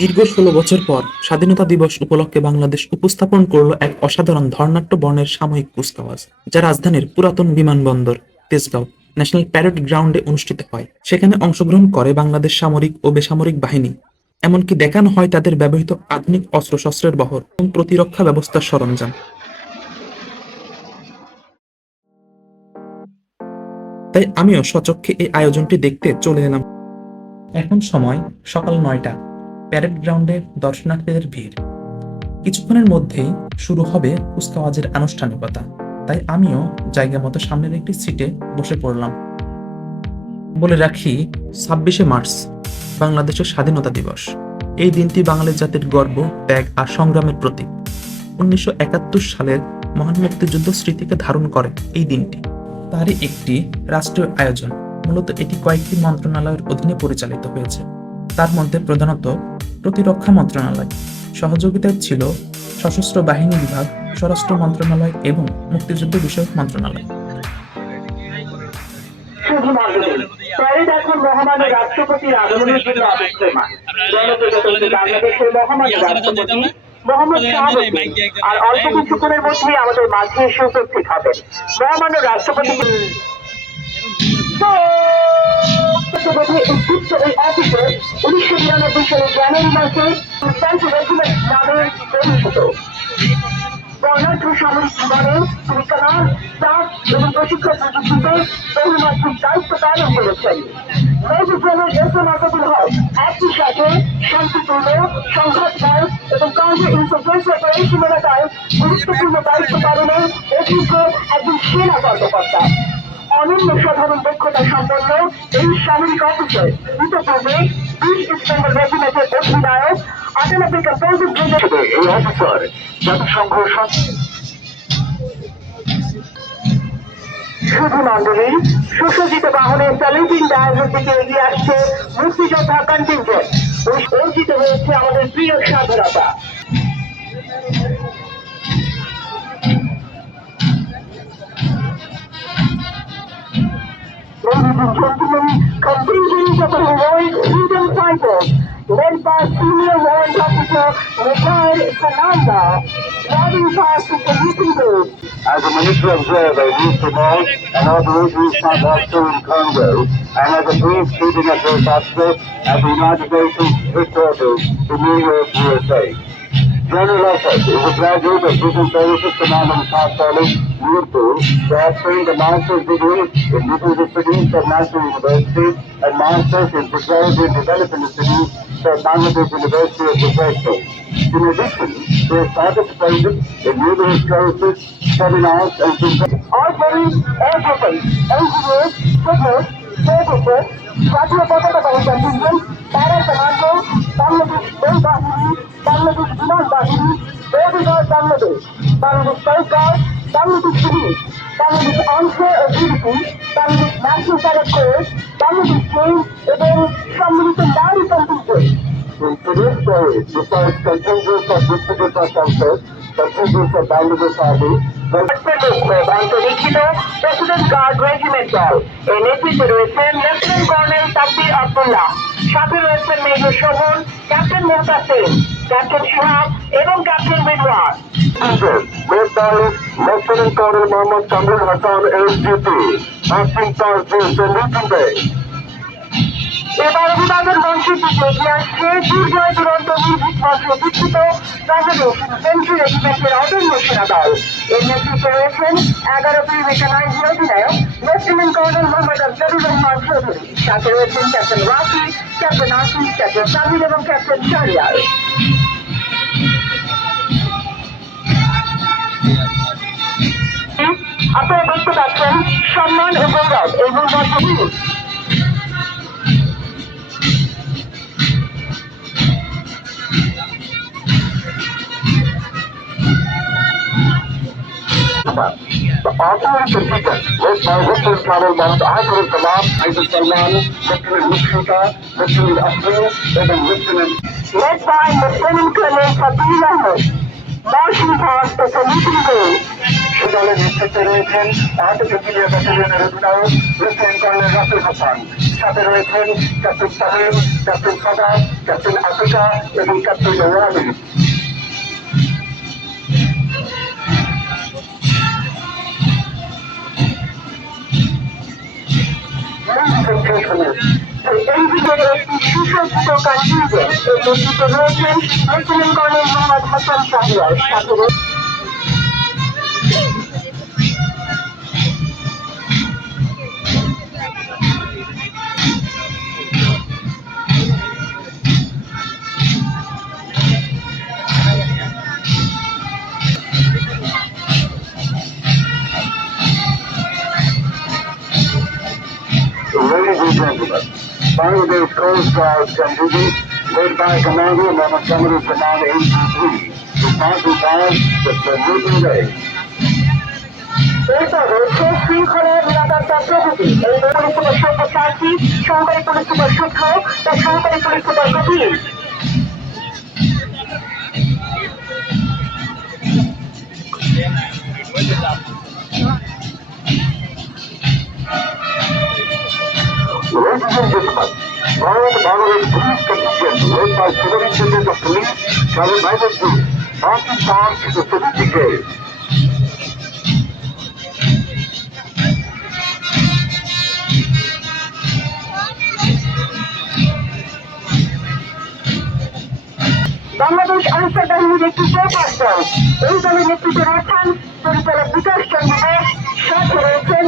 দীর্ঘ ১৬ বছর পর স্বাধীনতা দিবস উপলক্ষে বাংলাদেশ উপস্থাপন করল এক অসাধারণ ধর্নাঢ্য বর্ণের সাময়িক কুচকাওয়াজ, যা রাজধানীর পুরাতন বিমানবন্দর তেজগাঁও ন্যাশনাল প্যারেড গ্রাউন্ডে অনুষ্ঠিত হয়। সেখানে অংশগ্রহণ করে বাংলাদেশ সামরিক ও বেসামরিক বাহিনী। এমনকি দেখানো হয় তাদের ব্যবহৃত আধুনিক অস্ত্রশস্ত্রের বহর এবং প্রতিরক্ষা ব্যবস্থার সরঞ্জাম। তাই আমিও স্বচক্ষে এই আয়োজনটি দেখতে চলে এলাম। এখন সময় সকাল ৯টা। প্যারেড গ্রাউন্ডে দর্শনার্থীদের ভিড়। কিছুক্ষণের মধ্যেই শুরু হবে কুচকাওয়াজের আনুষ্ঠানিকতা। তাই আমিও জায়গা মতো সামনের একটি সিটে বসে পড়লাম। বলে রাখি, ২৬শে মার্চ বাংলাদেশের স্বাধীনতা দিবস। এই দিনটি বাঙালি জাতির গর্ব, ত্যাগ আর সংগ্রামের প্রতীক। ১৯৭১ সালের মহান মুক্তিযুদ্ধ স্মৃতিকে ধারণ করে এই দিনটি। তারই একটি রাষ্ট্রীয় আয়োজন। মূলত এটি কয়েকটি মন্ত্রণালয়ের অধীনে পরিচালিত হয়েছে। তার মধ্যে প্রধানত প্রতিরক্ষা মন্ত্রণালয়, সহযোগিতায় ছিল সশস্ত্র বাহিনী বিভাগ, স্বরাষ্ট্র মন্ত্রণালয় এবং মুক্তিযুদ্ধ বিষয়ক মন্ত্রণালয়। প্যারেড এখন মহামান্য রাষ্ট্রপতির আগমনের জন্য অপেক্ষমান। বাংলাদেশের মহামান্য রাষ্ট্রপতি মোহাম্মদ শাহাবুদ্দিন আর অল্প কিছুক্ষণের মধ্যেই আমাদের মাঝে এসে উপস্থিত হবেন। মহামান্য রাষ্ট্রপতি উদ্বুদ্ধ এই অফিসে ১৯৯২ সালের জানুয়ারি মাসে রেজিমেন্ট নামে পরিচিত। বর্ণাঢ্য সামরিক জীবনে তিনি কামান, চাপ এবং প্রশিক্ষণ প্রযুক্তিতে বহুমাত্রিক দায়িত্ব পালন করেছেন। মেজর জেনারেল এসএম আসাদুল হক একই সাথে শান্তিপূর্ণ, সংঘাতময় এবং কাউন্টার ইনসার্জেন্সি অপারেশন এলাকায় গুরুত্বপূর্ণ দায়িত্ব পালনে অভিজ্ঞ একজন সেনা কর্মকর্তা। অনন্য সাধারণ দক্ষতা সম্পন্ন এই সামরিক অফিসার ইতিপূর্বে ইস্ট বেঙ্গল রেজিমেন্টের অধিনায়ক আটানব্বই কম্পোজিট ব্রিগেডের এই অফিসার জাতিসংঘ শুধু মন্ডলী সুসজ্জিত বাহনে স্যালুটিং ডায়াসের দিকে এগিয়ে আসছে মুক্তিযোদ্ধা কন্টিনজেন্ট। অর্জিত হয়েছে আমাদের প্রিয় স্বাধীনতা। Ladies and gentlemen, contingent of the heroic freedom fighters led by senior warrant officer retired Sananda, riding past the saluting booth. As a military observer in East Timor, an Aborigine front officer in Congo, and as a peacekeeping affairs officer at the United Nations headquarters in New York, USA. General Assad is a graduate of Civil Services Command and South College, Nurpur, who has obtained a master's degree in Business Studies from National University and master's in Technology and Development Studies from Bangladesh University of Professionals. In addition, he has participated in numerous courses, seminars, and Artillery, Air Weapons, Engineers, Signals, Services, জাতীয় পতাকা বাহী contingent, para commando, Bangladesh নৌ বাহিনী, বাংলাদেশ বিমান বাহিনী, bodyguard Bangladesh, Bangladesh coast guard, Bangladesh police, Bangladesh Ansar ও duty, Bangladesh national parade course, Bangladesh train এবং সম্মিলিত নারী contingent. In today's story, besides contingents of distributed concerts, contingents of Bangladesh Army, অন্তর্লিখিত প্রেসিডেন্ট গার্ড রেজিমেন্ট দল। এই নেতৃত্বে রয়েছেন লেফটেন্যান্ট কর্নেল তাকবীর আব্দুল্লাহ, সাথে রয়েছেন major Shovon, captain Muhtasim, captain Shihab এবং captain Ridwan. Lieutenant colonel Mohammad Kamrul Hasan SDP, acting sergeant Liton. এবার অভিবাদন মঞ্চের দিকে এগিয়ে আসছে দুর্জয় দুরন্ত মিউজিক মঞ্চে দীক্ষিত বাংলাদেশ সেন্ট্রি রেজিমেন্টের অদম্য সেনা দল। এর নেতৃত্বে রয়েছেন 11টি মেকানাইজড অধিনায়ক লেফটেন্যান্ট কর্নেল মোহাম্মদ আফজালুর রহমান চৌধুরী, সাথে রয়েছেন captain Rafi, captain Asif, captain Sabir এবং ক্যাপ্টেন শাহরিয়ার। আপনারা দেখতে পাচ্ছেন সম্মান ও গৌরব এই দুর্গটি। The artillery contingent led by Lieutenant Colonel Mohammed Ahmed Kalam, Aizat Salman, Lieutenant Mushfiqa, Lieutenant Asrul, and Lieutenant led by Lieutenant Colonel Sabir Ahmed, marching past the saluting booth, সে দলের নেতৃত্বে রয়েছেন আহত ইঞ্জিনিয়ার ব্যাটালিয়নের অধিনায়ক লেফটেন্যান্ট কর্নেল রাসেল হাসান, সাথে রয়েছেন captain Tamim, captain Shadab, captain Africa এবং captain ওয়ালি। এই দিকের একটি সুসজ্জিত কন্টিনজেন্ট এর নেতৃত্বে রয়েছেন লেফটেন্যান্ট কর্নেল মোহাম্মদ হাসান শাহরিয়ার, সাথে Ladies and gentlemen, Bangladesh Coast Guard contingent led by Commander Mohammed Jamal Zaman AG3 is marching past the Bermudan Bay. এরপর রয়েছে শৃঙ্খলা নিরাপত্তা প্রভৃতি। এই পুলিশ সুপার সভ্য চার্জি, সহকারী পুলিশ সুপার সূত্র ও সহকারী পুলিশ সুপার গভীর। Ladies and gentlemen, Royal Bangladesh Police Contingent led by Superintendent of Police, Charlie Maidot Group, marching past the Safety Gate. Bangladesh Ansar বাহিনীর একটি চেয়ারপারসন, এই দলের নেতৃত্বে রয়েছেন পরিচালক বিকাশ চন্দ্র দাস, সাথে রয়েছেন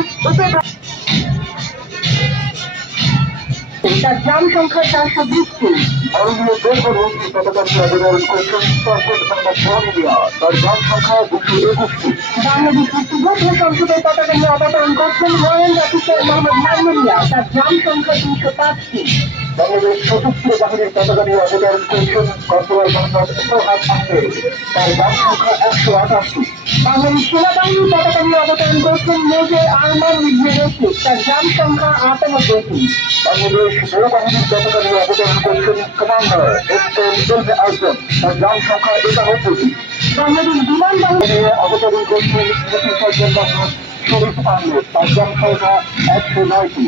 তার গ্রাম সংখ্যা 420টি। ভারতীয় দেশরক্ষী পতাকাটি অবতরণ করছেন সংসদ সংবাদ মিডিয়া, তার গ্রাম সংখ্যা 221টি। বাংলাদেশ মুক্তিযোদ্ধা সংসদের পতাকা নিয়ে অবতরণ করছেন রয়্যাল অফিসার মোহাম্মদ মাইনুলিয়া, তার গ্রাম সংখ্যা 305টি। বাংলাদেশ সশস্ত্র বাহিনীর পতাকা নিয়ে অবতরণ করছেন কর্পোরাল মোহাম্মদ সোহাগ আহমেদ, তার গ্রাম সংখ্যা 128টি। বাংলাদেশ সেনাবাহিনীর পতাকা নিয়ে অবতরণ করছেন মেজর আরমান মির্জা রশিদ, তার গ্রাম সংখ্যা 98টি। বাংলাদেশ নৌবাহিনীর পতাকা নিয়ে অবতরণ করছেন কমান্ডার এসএম আজম, তার গ্রাম সংখ্যা 91টি। বাংলাদেশ বিমান বাহিনী নিয়ে অবতরণ করছেন শরীফ আহমেদ, তার গ্রাম সংখ্যা 109টি।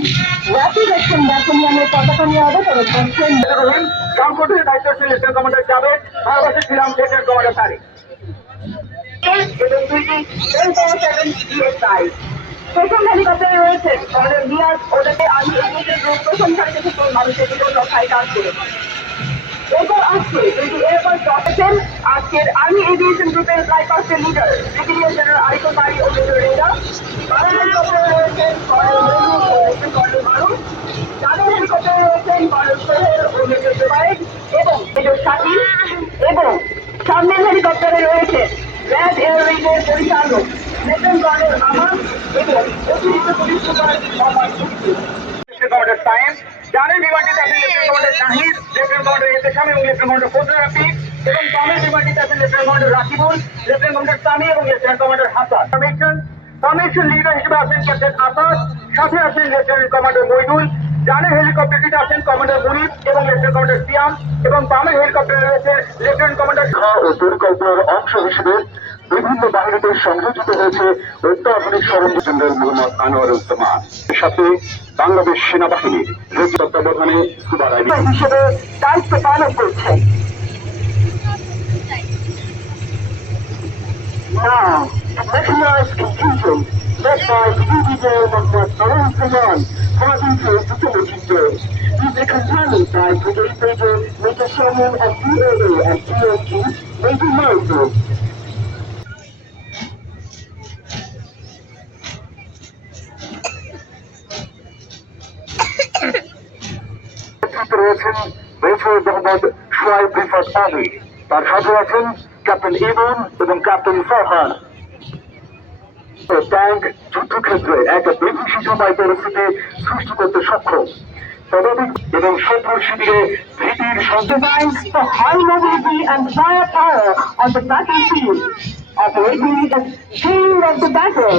র্যাপিড অ্যাকশন ব্যাটালিয়নের পতাকা নিয়ে অবতরণ করছেন সংকটের দায়িত্বশীল লেফটেন্যান্ট কমান্ডার জাবেদ, ভারতবর্ষের শ্রীরাম লেফটেন্যান্ট কমান্ডার তারিক এবং দুইটি PSI। প্রথম হেলিকপ্টারে রয়েছেন কর্নেল নিয়াজ, ওদেরকে আর্মি এভিয়েশন গ্রুপ প্রথম সারিতে থেকে মানুষের জীবন রক্ষায় কাজ করেছে। এরপর আসছে দুইটি এয়ারফোর্স রকেটেন, আজকের আর্মি এভিয়েশন গ্রুপের ফ্লাইপাস্টের লিডার ব্রিগেডিয়ার জেনারেল আরিফুল বারী ও মেজর রেজা। বাংলা হেলিকপ্টারে রয়েছেন কর্নেল মইনুল ও কর্নেল মারুফ। তাদের হেলিকপ্টারে রয়েছেন কর্নেল সোহেল ও মেজর জুবায়েদ এবং মেজর শাকিল। এবং সামনের হেলিকপ্টারে রয়েছে র্যাব এয়ার উইংয়ের পরিচালক লেফটেন্যান্ট কর্নেল আমান এবং অতিরিক্ত police super Mohammad Mufti. Commander Sayem, ডানের বিমানটিতে আছেন lieutenant commander Nahid, lieutenant commander Etesham এবং লেফটেন্যান্ট কমান্ডার ফজলুর রাফি। এবং বামের বিমানটিতে আছেন lieutenant commander Rakibul, lieutenant commander Sami এবং lieutenant commander Hasan. Formation leader হিসেবে আছেন ক্যাপ্টেন আসাদ, সাথে আছেন লেফটেন্যান্ট কমান্ডার মইদুল। ডানের হেলিকপ্টারটিতে আছেন কমান্ডার মুনিফ এবং লেফটেন্যান্ট কমান্ডার সিয়াম। এবং বামের হেলিকপ্টারে রয়েছে লেফটেন্যান্ট কমান্ডার ও পরিকল্পনার অংশ হিসেবে বিভিন্ন বাহিনীতে সংযোজিত হয়েছে অত্যাধুনিক সরঞ্জাম জেনারেল মোহাম্মদ আনোয়ারুজ্জামান, সাথে বাংলাদেশ সেনাবাহিনীর তত্ত্বাবধানে স্কুবা ডাইভার হিসেবে দায়িত্ব পালন করছেন। Now, the mechanized contingent led by Brigadier Mohammed Arun Zaman, passing through facility days. These are accompanied by Brigade Major Major Sherman of DAA and TSG, Major Maidot. রয়েছেন major Mohammad Suhaib Rifat Ali, তার সাথে আছেন captain ইমন এবং captain Farhan. Tank যুদ্ধক্ষেত্রে এক বিভীষিকাময় পরিস্থিতি সৃষ্টি করতে সক্ষম। তদানীক এবং শত্রুর শিবিরে ভীতির সঞ্চার for high mobility and firepower on the battlefield, operating as field of the battle.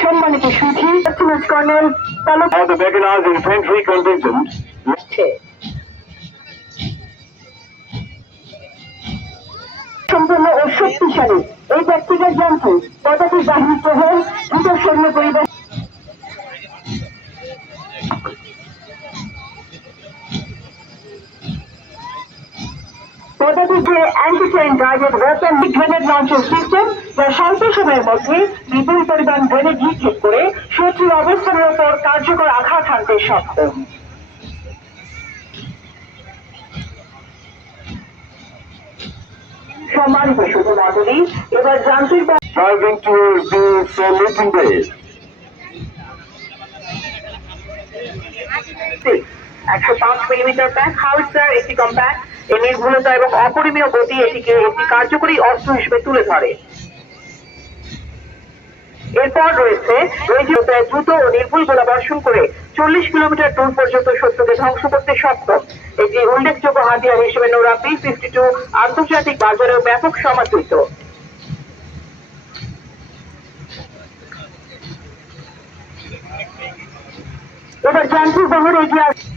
সম্মানিত সুধী, lieutenant colonel the mechanized infantry contingent সম্পূর্ণ ও শক্তিশালী এবার জানতে পদাতিক বাহিনী সহ দ্রুত সৈন্য পরিবার পদাতিকে anti tank guided weapon grenade launching system যা স্বল্প সময়ের মধ্যে বিপুল পরিমাণ গ্রেনেড নিক্ষেপ করে শত্রুর অবস্থানের উপর কার্যকর আঘাত হানতে সক্ষম। সম্মানিত শুধু মন্ডলী, এবার যান্ত্রিক Driving towards the saluting base. 105 millimetre pack howitzer একটি কম্প্যাক্ট এর নির্ভুলতা এবং অপরিমেয় গতি এটিকে একটি কার্যকরী অস্ত্র হিসেবে তুলে ধরে। এরপর রয়েছে দ্রুত ও নির্ভুল গোলা বর্ষণ করে 40 কিলোমিটার দূর পর্যন্ত শত্রুকে ধ্বংস করতে সক্ষম। এটি উল্লেখযোগ্য হাতিয়ার হিসেবে নোরা P-52 আন্তর্জাতিক বাজারেও ব্যাপক সমাদৃত। এবার যান্ত্রিক বহর এগিয়ে আসছে।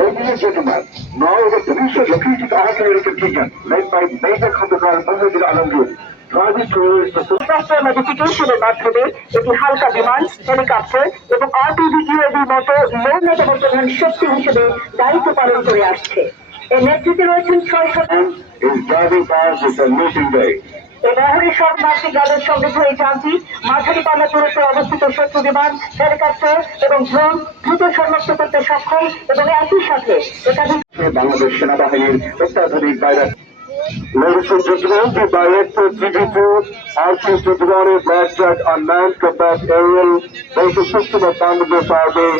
Ladies and gentlemen, now the police located artillery contingent led by Major Khandakar Muhammad Alamgir driving towards the software মডিফিকেশনের মাধ্যমে এটি হালকা বিমান, হেলিকপ্টার এবং আরপিজি ইউএভির মতো নৌযান প্রধান শক্তি হিসেবে দায়িত্ব পালন করে আসছে। এর নেতৃত্বে রয়েছেন 6 is driving past the saluting base. এই বহরের সব নাগরিক গার্ডের সমৃদ্ধ এই যানটি মাঝারি পাল্লা দূরত্বে অবস্থিত শত্রু বিমান, হেলিকপ্টার এবং ড্রোন দ্রুত শনাক্ত করতে সক্ষম এবং একই সাথে একাধিক বাংলাদেশ সেনাবাহিনীর অত্যাধুনিক বাইরাক। Ladies and gentlemen, the Director GD2 RC-21 Blackjack unmanned combat aerial vehicle system of Bangladesh Army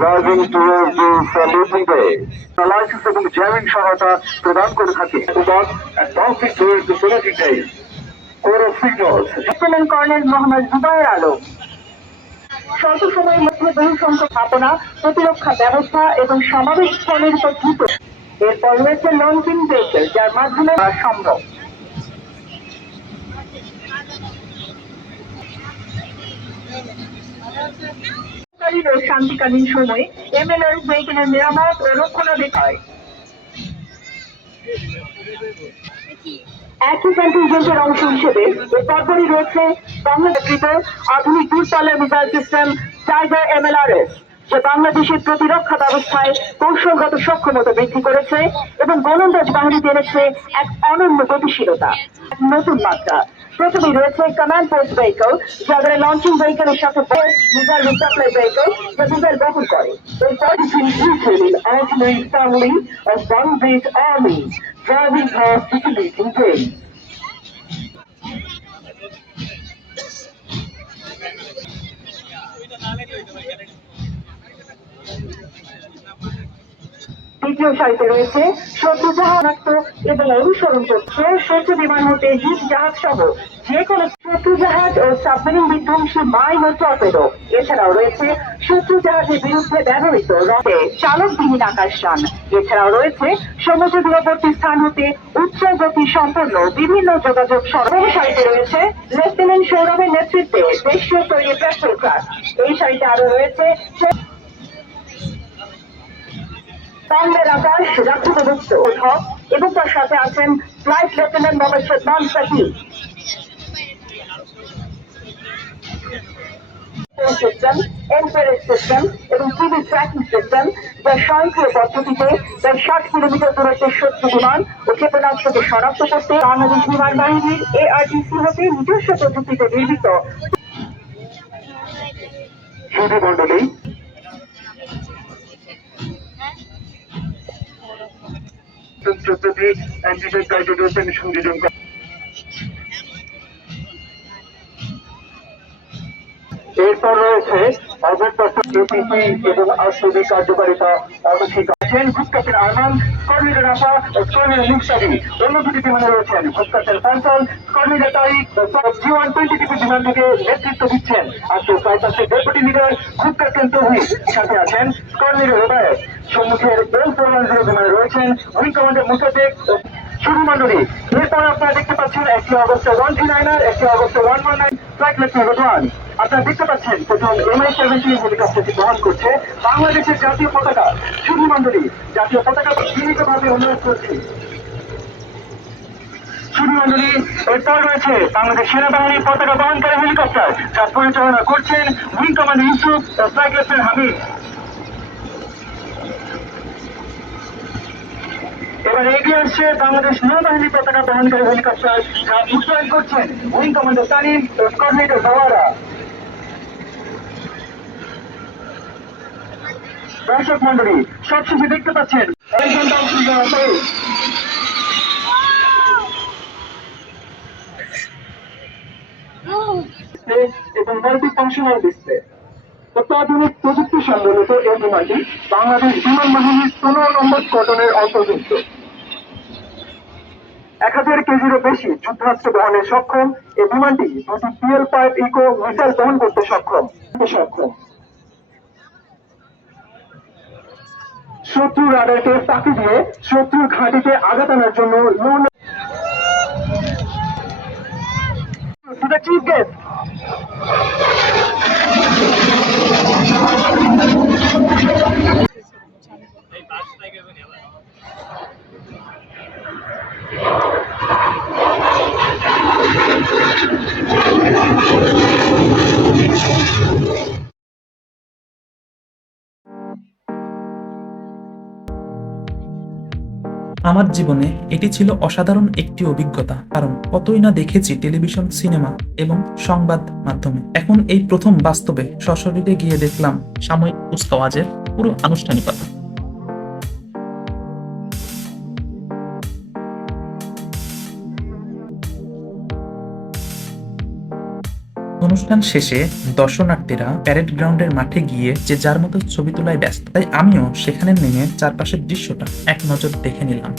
driving towards the saluting base. Licence এবং জ্যামিং সহায়তা প্রদান করে থাকে এবং advancing towards the saluting base. Code of signals. Lieutenant colonel Mohammad Zubair Alam স্বল্প সময়ের মধ্যে বহু সংখ্যক স্থাপনা, প্রতিরক্ষা ব্যবস্থা এবং সমাবেশ স্থলের উপর দ্রুত। এরপর রয়েছে লঞ্চিং ভেহিকল যার মাধ্যমে সম্ভব। ও শান্তিকালীন সময়ে এমএলআর ভেহিকলের মেরামত ও রক্ষণাবেক্ষণ হয়। একই কন্টিনজেন্টের অংশ হিসেবে এর পরপরই রয়েছে বাংলাদেশকৃত আধুনিক দূরপাল্লার মিসাইল সিস্টেম টাইগার MLRS, যা বাংলাদেশের প্রতিরক্ষা ব্যবস্থায় কৌশলগত সক্ষমতা বৃদ্ধি করেছে এবং গোলন্দাজ বাহিনীতে এনেছে এক অনন্য গতিশীলতা, এক নতুন মাত্রা। প্রথমেই রয়েছে কমান্ড পোস্ট ভেহিকল, যাদের লঞ্চিং ভেহিকলের সাথে মিসাইল রিসাপ্লাই ভেহিকল যা মিসাইল বহন করে। এরপর artillery family of Bangladesh Army driving past the saluting base. দ্বিতীয় সারিতে রয়েছে শত্রু জাহানাক্ত এবং অনুসরণ করছে শত্রু বিমান হতে হিট জাহাজ সহ যে কোনো শত্রু জাহাজ ও সাবমেরিন বিধ্বংসী মাইন ও টর্পেডো। এছাড়াও রয়েছে শত্রু জাহাজের বিরুদ্ধে ব্যবহৃত চালকবিহীন আকাশযান। এছাড়াও রয়েছে সমুদ্র দূরবর্তী স্থান হতে উচ্চ গতি সম্পন্ন বিভিন্ন যোগাযোগ সরবরাহ। সারিতে রয়েছে লেফটেন্যান্ট সৌরভের নেতৃত্বে দেশীয় তৈরি পেট্রোল ক্রাফট। এই সারিতে আরো রয়েছে বাংলার আকাশ রাক্ষসমুক্ত হক এবং তার সাথে আছেন flight lieutenant Mohammad Sadman Sakib. System, infrared system এবং টিভি ট্র্যাকিং সিস্টেম যা স্বয়ংক্রিয় পদ্ধতিতে প্রায় 60 কিলোমিটার দূরত্বের শত্রু বিমান ও ক্ষেপণাস্ত্রকে শনাক্ত করতে বাংলাদেশ বিমান বাহিনীর ARTC হতে নিজস্ব প্রযুক্তিতে নির্মিত মন্ডলী চোদ্দটি অ্যান্টিটেক গাইডেড ওয়েপন সংযোজন করে। এরপর রয়েছে APC এবং RCB কার্যকারিতা অবস্থিত আছেন গ্রুপ ক্যাপ্টেন আরমান, কর্নেল রাফা ও কর্নেল মুস্তাফি। অন্য দুটি বিমানে রয়েছেন গ্রুপ ক্যাপ্টেন ফয়সাল, কর্নেল তারিক G120 বিমান থেকে নেতৃত্ব দিচ্ছেন। আর সাইপ্রাসের ডেপুটি লিডার গ্রুপ ক্যাপ্টেন তৌহিদ, সাথে আছেন কর্নেল রোবায়েত। সম্মুখের L410 বিমানে রয়েছেন উইং কমান্ডার মুসাদ্দেক ও শুরু মন্ডলী। এরপর আপনারা দেখতে পাচ্ছেন একটি অগস্ট 139, একটি অগস্ট 119 ফ্লাইট লেফটেন্যান্ট আপনারা দেখতে পাচ্ছেন প্রথম MI-17 হেলিকপ্টারটি বহন করছে বাংলাদেশের জাতীয় পতাকা। শুধু মন্ডলী, জাতীয় পতাকা বিনীতভাবে অনুরোধ করছি। শুধু মন্ডলী, এরপর রয়েছে বাংলাদেশ সেনাবাহিনীর পতাকা বহনকারী হেলিকপ্টার, যা পরিচালনা করছেন উইং কমান্ডার ইউসুফ ও ফ্লাইট লেফটেন্যান্ট হামিদ। এবার এগিয়ে আসছে বাংলাদেশ নৌবাহিনীর পতাকা বহনকারী হেলিকপ্টার, যা উৎপাদন করছেন উইং কমান্ডার তানিম ও কোঅর্ডিনেটর বাওয়ারা। দর্শক মন্ডলী, সবশেষে দেখতে পাচ্ছেন এবং মাল্টি ফাংশনাল ডিসপ্লে। অত্যাধুনিক প্রযুক্তি সম্বলিত এই বিমানটি বাংলাদেশ বিমান বাহিনীর 15 নম্বর স্কোয়াড্রনের অন্তর্ভুক্ত। 1000 কেজিরও বেশি যুদ্ধাস্ত্র বহনে সক্ষম এই বিমানটি দুটি PL-5 ইকো মিসাইল বহন করতে সক্ষম। শত্রু রাডারকে ফাঁকি দিয়ে শত্রুর ঘাঁটিতে আঘাত আনার জন্য চিফ গেস্ট। আমার জীবনে এটি ছিল অসাধারণ একটি অভিজ্ঞতা, কারণ কতই না দেখেছি টেলিভিশন, সিনেমা এবং সংবাদ মাধ্যমে। এখন এই প্রথম বাস্তবে সশরীরে গিয়ে দেখলাম সাময়িক কুচকাওয়াজের পুরো আনুষ্ঠানিকতা। অনুষ্ঠান শেষে দর্শনার্থীরা প্যারেড গ্রাউন্ডের মাঠে গিয়ে যে যার মতো ছবি তোলায় ব্যস্ত, তাই আমিও সেখানে নেমে চারপাশের দৃশ্যটা এক নজর দেখে নিলাম।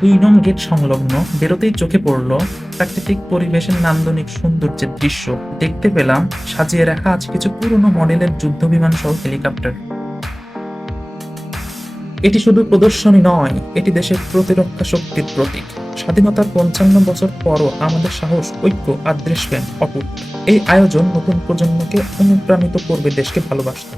দুই নং গেট সংলগ্ন বেরোতেই চোখে পড়ল প্রাকৃতিক পরিবেশের নান্দনিক সৌন্দর্যের দৃশ্য। দেখতে পেলাম সাজিয়ে রাখা আছে কিছু পুরনো মডেলের যুদ্ধ বিমান সহ হেলিকপ্টার। এটি শুধু প্রদর্শনী নয়, এটি দেশের প্রতিরক্ষা শক্তির প্রতীক। স্বাধীনতার 55 বছর পরও আমাদের সাহস, ঐক্য আর দেশপ্রেম অটুট। এই আয়োজন নতুন প্রজন্মকে অনুপ্রাণিত করবে দেশকে ভালোবাসতে।